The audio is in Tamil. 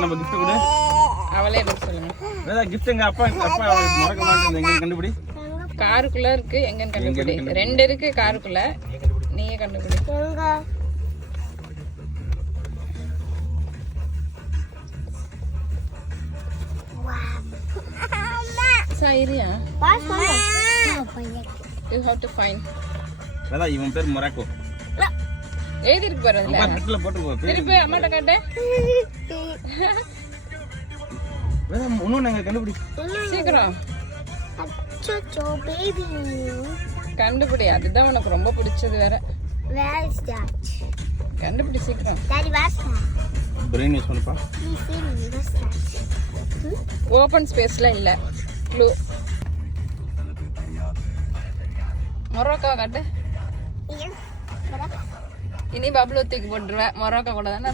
மொராக்கோ நம்ம gift கொடு. அவளே எடுத்து சொல்லுங்க. வேற gift எங்க அப்பா மொராக்கோ வாங்கிட்டு எங்க கண்டுபிடி. காருக்குள்ள இருக்கு, எங்கன்னு கண்டுபிடி. ரெண்டு இருக்கு காருக்குள்ள, நீயே கண்டுபிடி. சாயிரியா? You have to find. வேற இவன் பேர் மொராக்கோ. ஏதி இருக்கு பாரு அதுல. பக்கத்துல போட்டு போ. திருப்பி அம்மாட்ட காட்டு. வேற இன்னொன்னு எங்க கண்டுபிடி. சீக்கிரம். அச்சோ பேபி. கண்டுபிடி, அதுதான் உனக்கு ரொம்ப பிடிச்சது வேற. Where is that? கண்டுபிடி சீக்கிரம். Daddy, what's that? Brain use பண்ணுப்பா. Please tell me what's that? Open ஸ்பேஸ்ல இல்ல. க்ளூ. மொராக்கோ காட்டு. Yeah. இனி பப்ளு தூக்கி போட்டுருவேன். மொராக்கோ கூட தானே